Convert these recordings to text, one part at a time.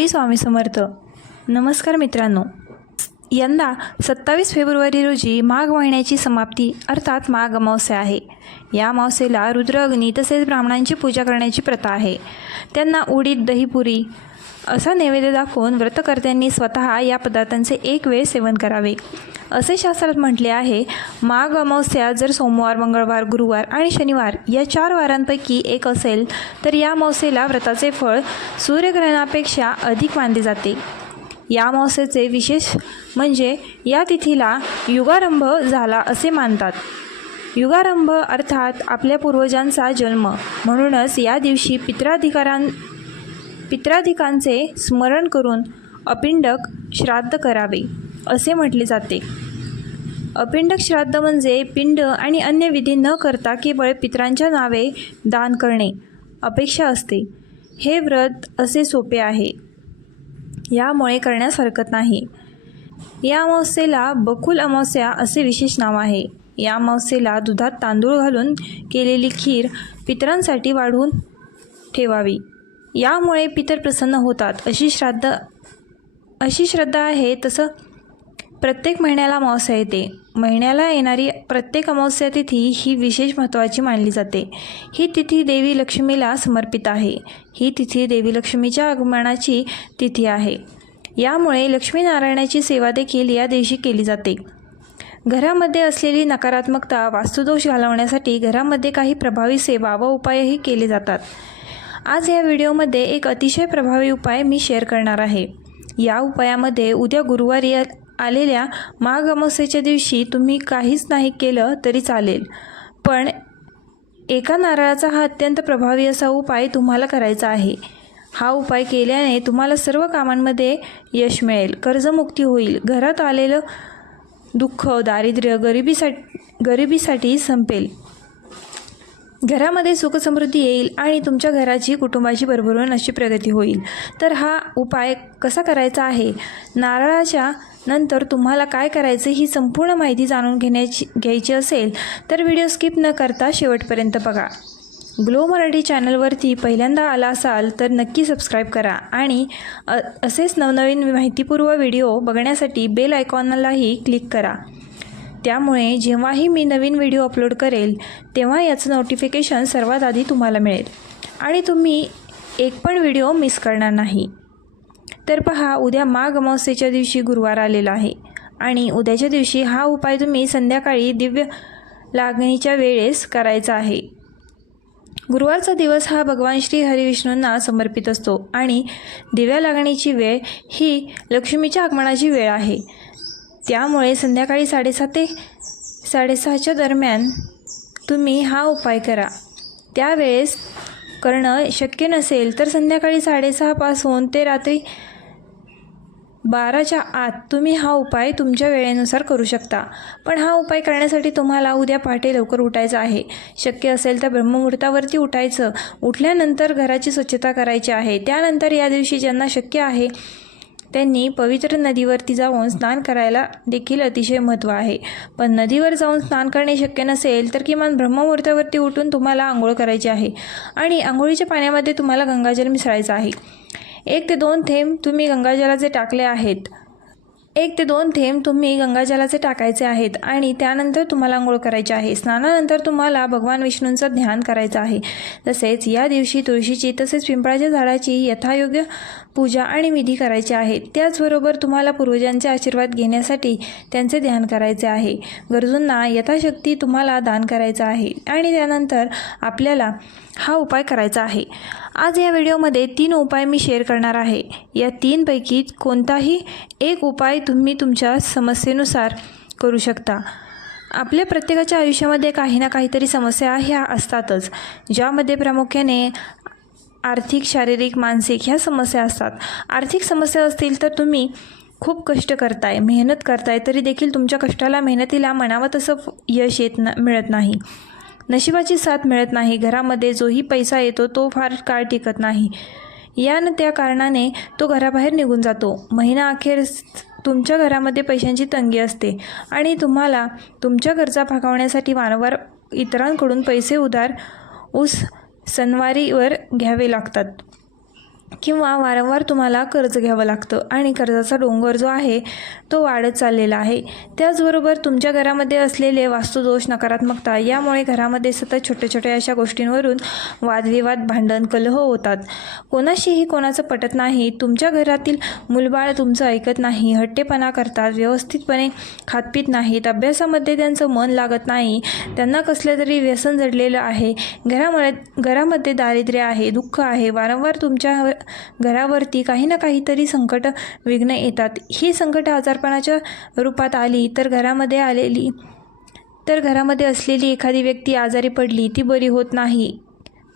श्री स्वामी समर्थ. नमस्कार मित्रांनो. यंदा सत्तावीस फेब्रुवारी रोजी माघ महिन्याची समाप्ती अर्थात माघ अमावस्या आहे. या अमावस्येला रुद्र अग्नी तसेच ब्राह्मणांची पूजा करण्याची प्रथा आहे. त्यांना उडीद दहीपुरी असा नैवेद्य दाखवून व्रतकर्त्यांनी स्वतः या पदार्थांचे एक वेळ सेवन करावे. असे शास्त्रात म्हटले आहे माघ अमावस्या जर सोमवार मंगळवार गुरुवार आणि शनिवार या चार वारांपैकी एक असेल तर या अमावस्येला व्रताचे फळ सूर्यग्रहणापेक्षा अधिक मानले जाते. या अमावस्येचे विशेष म्हणजे या तिथीला युगारंभ झाला असे मानतात. युगारंभ अर्थात आपल्या पूर्वजांचा जन्म. म्हणूनच या दिवशी पित्राधिकारां पित्राधिकांचे स्मरण करून अपिंडक श्राद्ध करावे असे म्हटले जाते. अपिंडक श्राद्ध म्हणजे पिंड आणि अन्य विधी न करता केवळ पित्रांच्या नावे दान करणे अपेक्षा असते. हे व्रत असे सोपे आहे. यामुळे करण्यास हरकत नाही. या अमावस्येला बकुल अमावस्या असे विशेष नाव आहे. या अमावस्येला दुधात तांदूळ घालून केलेली खीर पितरांसाठी वाढून ठेवावी. यामुळे पितर प्रसन्न होतात. अशी श्राद्ध अशी श्रद्धा आहे तसं प्रत्येक महिन्याला अमावस्या येते. महिन्याला येणारी प्रत्येक अमावस्या तिथी ही विशेष महत्त्वाची मानली जाते. ही तिथी देवी लक्ष्मीला समर्पित आहे. ही तिथी देवी लक्ष्मीच्या आगमनाची तिथी आहे. यामुळे लक्ष्मीनारायणाची सेवा देखील या दिवशी केली जाते. घरामध्ये असलेली नकारात्मकता वास्तुदोष घालवण्यासाठी घरामध्ये काही प्रभावी सेवा व उपायही केले जातात. आज या व्हिडिओमध्ये एक अतिशय प्रभावी उपाय मी शेअर करणार आहे. या उपायामध्ये उद्या गुरुवारी आलेल्या माघ अमावस्येच्या दिवशी तुम्ही काहीच नाही केलं तरी चालेल. पण एका नारळाचा हा अत्यंत प्रभावी असा उपाय तुम्हाला करायचा आहे. हा उपाय केल्याने तुम्हाला सर्व कामांमध्ये यश मिळेल कर्जमुक्ती होईल. घरात आलेलं दुःख दारिद्र्य गरिबीसाठी गरिबीसाठी संपेल. घरामध्ये सुखसमृद्धी येईल आणि तुमच्या घराची कुटुंबाची भरभरून अशी प्रगती होईल. तर हा उपाय कसा करायचा आहे? नारळाच्या नंतर तुम्हाला काय करायचे ही संपूर्ण माहिती जाणून घेण्याची घ्यायची असेल तर व्हिडिओ स्किप न करता शेवटपर्यंत बघा. ग्लो मराठी चॅनलवरती पहिल्यांदा आला असाल तर नक्की सबस्क्राईब करा आणि असेच नवनवीन माहितीपूर्व व्हिडिओ बघण्यासाठी बेल आयकॉनलाही क्लिक करा. त्यामुळे जेव्हाही मी नवीन व्हिडिओ अपलोड करेल तेव्हा याचं नोटिफिकेशन सर्वात आधी तुम्हाला मिळेल. आणि तुम्ही एक पण व्हिडिओ मिस करणार नाही. तर पहा उद्या माघ अमावस्येच्या दिवशी गुरुवार आलेला आहे. आणि उद्याच्या दिवशी हा उपाय तुम्ही संध्याकाळी दिव्य लागणीच्या वेळेस करायचा आहे. गुरुवारचा दिवस हा भगवान श्री हरिविष्णूंना समर्पित असतो. आणि दिव्या लागणीची वेळ ही लक्ष्मीच्या आगमनाची वेळ आहे. त्यामुळे संध्याकाळी साडेसात ते साडेसहाच्या दरम्यान तुम्ही हा उपाय करा. त्यावेळेस करणं शक्य नसेल तर संध्याकाळी साडेसहापासून ते रात्री बाराच्या आत तुम्ही हा उपाय तुमच्या वेळेनुसार करू शकता. पण हा उपाय करण्यासाठी तुम्हाला उद्या पहाटे लवकर उठायचं आहे. शक्य असेल तर ब्रह्ममुहूर्तावरती उठायचं. उठल्यानंतर घराची स्वच्छता करायची आहे. त्यानंतर या दिवशी ज्यांना शक्य आहे त्यांनी पवित्र नदीवरती जाऊन स्नान करायला देखील अतिशय महत्त्व आहे. पण नदीवर जाऊन स्नान करणे शक्य नसेल तर किमान ब्रह्ममुहूर्तावरती उठून तुम्हाला आंघोळ करायची आहे आणि आंघोळीच्या पाण्यामध्ये तुम्हाला गंगाजल मिसळायचं आहे. एक ते दोन थेंब तुम्ही गंगाजलाचे टाकले आहेत. एक ते दोन थेंब तुम्ही गंगाजलाचे टाकायचे आहेत आणि त्यानंतर तुम्हाला आंघोळ करायची आहे. स्नानानंतर तुम्हाला भगवान विष्णूंचं ध्यान करायचं आहे. तसेच या दिवशी तुळशीची तसेच पिंपळाच्या झाडाची यथायोग्य पूजा आणि विधी करायची आहे. त्याचबरोबर तुम्हाला पूर्वजांचे आशीर्वाद घेण्यासाठी त्यांचे ध्यान करायचे आहे. गरजूंना यथाशक्ती तुम्हाला दान करायचं आहे आणि त्यानंतर आपल्याला हा उपाय करायचा आहे. आज या व्हिडिओमध्ये तीन उपाय मी शेअर करणार आहे. या तीनपैकी कोणताही एक उपाय तुम्ही तुमच्या समस्येनुसार करू शकता. आपल्या प्रत्येकाच्या आयुष्यामध्ये काही ना काहीतरी समस्या ह्या असतातच ज्यामध्ये प्रामुख्याने आर्थिक शारीरिक मानसिक ह्या समस्या असतात. आर्थिक समस्या असतील तर तुम्ही खूप कष्ट करताय मेहनत करताय तरी देखील तुमच्या कष्टाला मेहनतीला म्हणावं तसं यश येत न मिळत नाही. नशिबाची साथ मिळत नाही. घरामध्ये जोही पैसा येतो तो फार काळ टिकत नाही. या न त्या कारणाने तो घराबाहेर निघून जातो. महिना अखेर तुमच्या घरामध्ये पैशांची तंगी असते आणि तुम्हाला तुमच्या गरजा भागवण्यासाठी वारंवार इतरांकडून पैसे उधार ऊस सणवारीवर घ्यावे लागतात. किंवा वारंवार तुम्हाला कर्ज घ्यावं लागतं. आणि कर्जाचा डोंगर जो आहे तो वाढत चाललेला आहे. त्याचबरोबर तुमच्या घरामध्ये असलेले वास्तुदोष नकारात्मकता यामुळे घरामध्ये सतत छोट्या छोट्या अशा गोष्टींवरून वादविवाद भांडण कलह होतात. कोणाशीही कोणाचं पटत नाही. तुमच्या घरातील मुलबाळ तुमचं ऐकत नाही. हट्टेपणा करतात. व्यवस्थितपणे खातपीत नाहीत. अभ्यासामध्ये त्यांचं मन लागत नाही. त्यांना कसलं तरी व्यसन जडलेलं आहे. घरामुळे घरामध्ये दारिद्र्य आहे दुःख आहे. वारंवार तुमच्या घरावरती काही ना काहीतरी संकट विघ्न येतात. ही संकट आजारपणाच्या रूपात आली तर घरामध्ये आलेली तर घरामध्ये असलेली एखादी व्यक्ती आजारी पडली ती बरी होत नाही.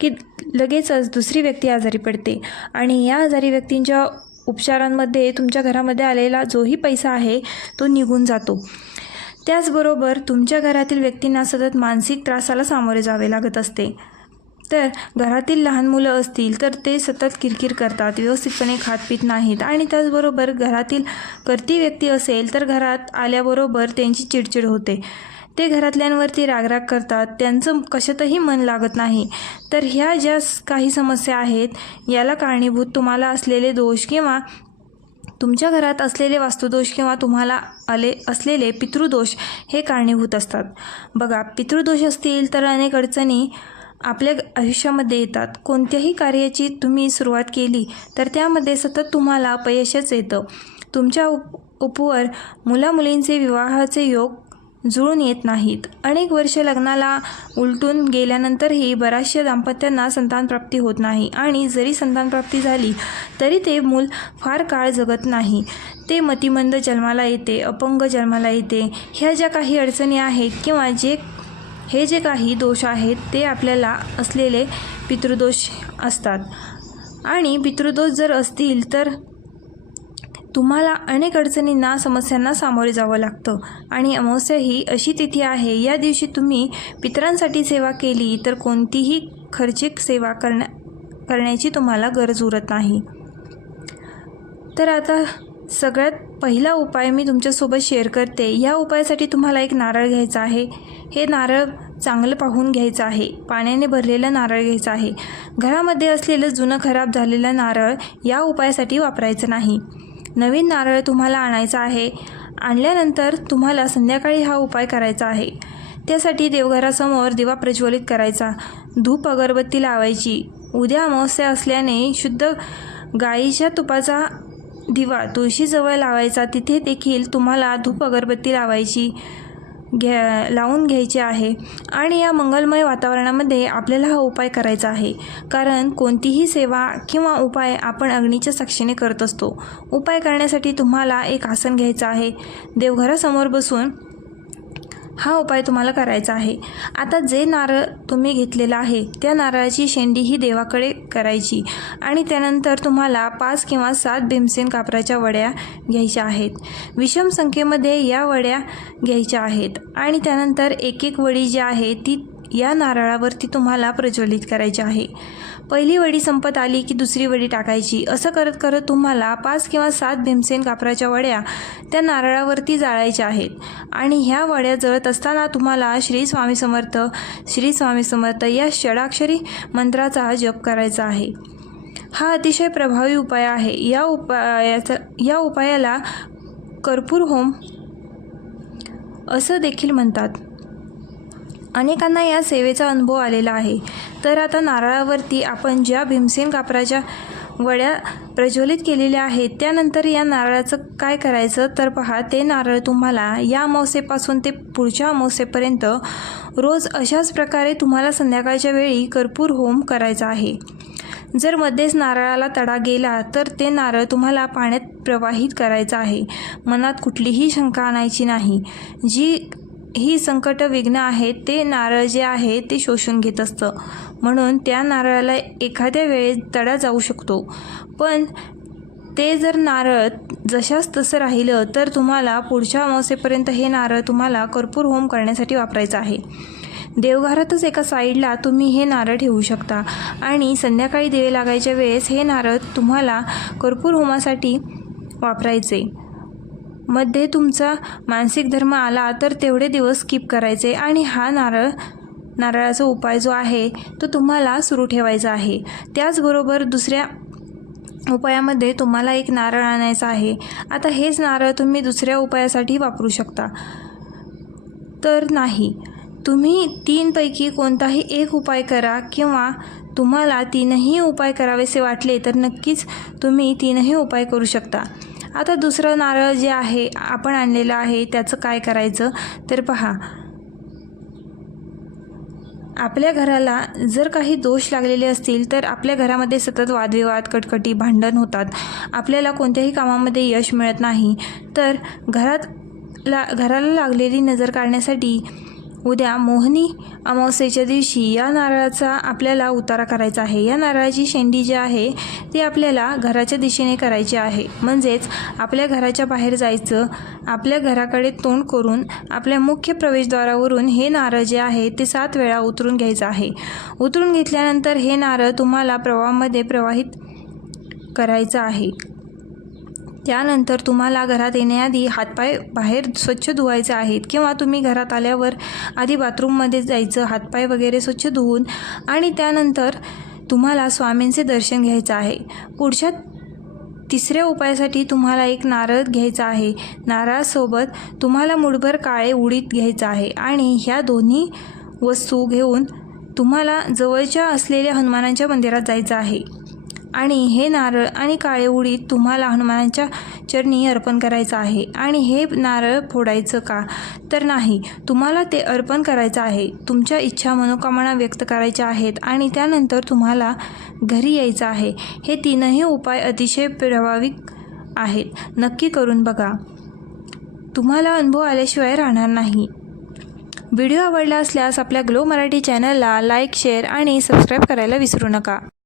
की लगेचच दुसरी व्यक्ती आजारी पडते. आणि या आजारी व्यक्तींच्या उपचारांमध्ये तुमच्या घरामध्ये आलेला जोही पैसा आहे तो निघून जातो. त्याचबरोबर तुमच्या घरातील व्यक्तींना सतत मानसिक त्रासाला सामोरे जावे लागत असते. तर घरातील लहान मुलं असतील तर ते सतत किरकिर करतात व्यवस्थितपणे खात पित नाहीत. आणि त्याचबरोबर घरातील करती व्यक्ती असेल तर घरात आल्याबरोबर त्यांची चिडचिड होते. ते घरातल्यांवरती रागराग करतात. त्यांचं कशातही मन लागत नाही. तर ह्या ज्या काही समस्या आहेत याला कारणीभूत तुम्हाला असलेले दोष किंवा तुमच्या घरात असलेले वास्तुदोष किंवा तुम्हाला आले असलेले पितृदोष हे कारणीभूत असतात. बघा पितृदोष असतील तर अनेक अडचणी आपल्या आयुष्यामध्ये येतात. कोणत्याही कार्याची तुम्ही सुरुवात केली तर त्यामध्ये सतत तुम्हाला अपयशच येतं. तुमच्या उप उपवर मुलामुलींचे विवाहाचे योग जुळून येत नाहीत. अनेक वर्ष लग्नाला उलटून गेल्यानंतरही बऱ्याचशा दाम्पत्यांना संतानप्राप्ती होत नाही आणि जरी संतानप्राप्ती झाली तरी ते मूल फार काळ जगत नाही. ते मतिमंद जन्माला येते अपंग जन्माला येते. ह्या ज्या काही अडचणी आहेत किंवा जे हे जे काही दोष आहेत ते आपल्याला असलेले पितृदोष असतात. आणि पितृदोष जर असतील तर तुम्हाला अनेक अडचणींना समस्यांना सामोरे जावं लागतं. आणि अमावस्या ही अशी तिथी आहे या दिवशी तुम्ही पितरांसाठी सेवा केली तर कोणतीही खर्चिक सेवा करण्या करण्याची तुम्हाला गरज उरत नाही. तर आता सगळ्यात पहिला उपाय मी तुमच्यासोबत शेअर करते. या उपायासाठी तुम्हाला एक नारळ घ्यायचा आहे. हे नारळ चांगलं पाहून घ्यायचं आहे. पाण्याने भरलेलं नारळ घ्यायचं आहे. घरामध्ये असलेलं जुनं खराब झालेलं नारळ या उपायासाठी वापरायचं नाही. नवीन नारळ तुम्हाला आणायचा आहे. आणल्यानंतर तुम्हाला संध्याकाळी हा उपाय करायचा आहे. त्यासाठी देवघरासमोर दिवा प्रज्वलित करायचा. धूप अगरबत्ती लावायची. उद्या अमावस्या असल्याने शुद्ध गाईच्या तुपाचा दिवा तुळशीजवळ लावायचा तिथे देखील तुम्हाला धूप अगरबत्ती लावायची घ्या लावून घ्यायचे आहे. आणि या मंगलमय वातावरणामध्ये आपल्याला हा उपाय करायचा आहे. कारण कोणतीही सेवा किंवा उपाय आपण अग्नीच्या साक्षीने करत असतो. उपाय करण्यासाठी तुम्हाला एक आसन घ्यायचं आहे. देवघरासमोर बसून हा उपाय तुम्हाला करायचा आहे. आता जे नारळ तुम्ही घेतलेलं आहे त्या नारळाची शेंडी ही देवाकडे करायची आणि त्यानंतर तुम्हाला पाच किंवा सात भीमसेन कापराच्या वड्या घ्यायच्या आहेत. विषम संख्येमध्ये या वड्या घ्यायच्या आहेत आणि त्यानंतर एक एक वडी जी आहे ती या नारळावरती तुम्हाला प्रज्वलित करायची आहे. पहिली वडी संपत आली की दुसरी वडी टाकायची. असं करत करत तुम्हाला पाच किंवा सात भीमसेन कापराच्या वड्या त्या नारळावरती जाळायच्या आहेत. आणि ह्या वड्या जळत असताना तुम्हाला श्री स्वामी समर्थ श्री स्वामी समर्थ या षडाक्षरी मंत्राचा जप करायचा आहे. हा अतिशय प्रभावी उपाय आहे. या उपायाचा या उपायाला कर्पूर होम असं देखील म्हणतात. अनेकांना या सेवेचा अनुभव आलेला आहे. तर आता नारळावरती आपण ज्या भीमसेन कापराच्या वड्या प्रज्वलित केलेल्या आहेत त्यानंतर या नारळाचं काय करायचं? तर पहा ते नारळ तुम्हाला या अमावसेपासून ते पुढच्या अमावसेपर्यंत रोज अशाच प्रकारे तुम्हाला संध्याकाळच्या वेळी कर्पूर होम करायचा आहे. जर मध्येच नारळाला तडा गेला तर ते नारळ तुम्हाला पाण्यात प्रवाहित करायचं आहे. मनात कुठलीही शंका आणायची नाही. जी ही संकट विघ्न आहेत ते नारळ जे आहे ते शोषून घेत असतं. म्हणून त्या नारळाला एखाद्या वेळेस तडा जाऊ शकतो. पण ते जर नारळ जशाच तसं राहिलं तर तुम्हाला पुढच्या अमावस्येपर्यंत हे नारळ तुम्हाला कर्पूर होम करण्यासाठी वापरायचं आहे. देवघरातच एका साईडला तुम्ही हे नारळ ठेवू शकता. आणि संध्याकाळी दिवे लागायच्या वेळेस हे नारळ तुम्हाला कर्पूर होमासाठी वापरायचे. मध्ये तुमचा मानसिक धर्म आला तर तेवढे दिवस स्किप करायचे आणि हा नारळ नारळाचा उपाय जो आहे तो तुम्हाला सुरू ठेवायचा आहे. त्याचबरोबर दुसऱ्या उपायामध्ये तुम्हाला एक नारळ आणायचा आहे. आता हेच नारळ तुम्ही दुसऱ्या उपायासाठी वापरू शकता. तर नाही. तुम्ही तीनपैकी कोणताही एक उपाय करा किंवा तुम्हाला तीनही उपाय करावेसे वाटले तर नक्कीच तुम्ही तीनही उपाय करू शकता. आता दुसरं नारळ जे आहे आपण आणलेलं आहे त्याचं काय करायचं? तर पहा. आपल्या घराला जर काही दोष लागलेले असतील तर आपल्या घरामध्ये सतत वादविवाद कटकटी भांडण होतात. आपल्याला कोणत्याही कामामध्ये यश मिळत नाही. तर घरात ला घराला लागलेली नजर काढण्यासाठी उद्या मोहनी अमावस्येच्या दिवशी या नारळाचा आपल्याला उतारा करायचा आहे. या नारळाची शेंडी जी आहे ती आपल्याला घराच्या दिशेने करायची आहे. म्हणजेच आपल्या घराच्या बाहेर जायचं आपल्या घराकडे तोंड करून आपल्या मुख्य प्रवेशद्वारावरून हे नारळ जे आहे ते सात वेळा उतरून घ्यायचं आहे. उतरून घेतल्यानंतर हे नारळ तुम्हाला प्रवाहामध्ये प्रवाहित करायचं आहे. त्यानंतर तुम्हाला घरात येण्याआधी हातपाय बाहेर स्वच्छ धुवायचे आहेत किंवा तुम्ही घरात आल्यावर आधी बाथरूममध्ये जायचं हातपाय वगैरे स्वच्छ धुवून आणि त्यानंतर तुम्हाला स्वामींचे दर्शन घ्यायचं आहे. पुढच्या तिसऱ्या उपायासाठी तुम्हाला एक नारळ घ्यायचा आहे. नारळासोबत तुम्हाला मुठभर काळे उडीत घ्यायचं आहे आणि ह्या दोन्ही वस्तू घेऊन तुम्हाला जवळच्या असलेल्या हनुमानांच्या मंदिरात जायचं आहे. आणि हे नारळ आणि काळे उडीद तुम्हाला हनुमानाच्या चरणी अर्पण करायचं आहे. आणि हे नारळ फोडायचं का? तर नाही. तुम्हाला ते अर्पण करायचं आहे. तुमच्या इच्छा मनोकामना व्यक्त करायच्या आहेत आणि त्यानंतर तुम्हाला घरी यायचं आहे. हे तीनही उपाय अतिशय प्रभाविक आहेत. नक्की करून बघा. तुम्हाला अनुभव आल्याशिवाय राहणार नाही. व्हिडिओ आवडला असल्यास आपल्या ग्लो मराठी चॅनलला लाईक शेअर आणि सबस्क्राईब करायला विसरू नका.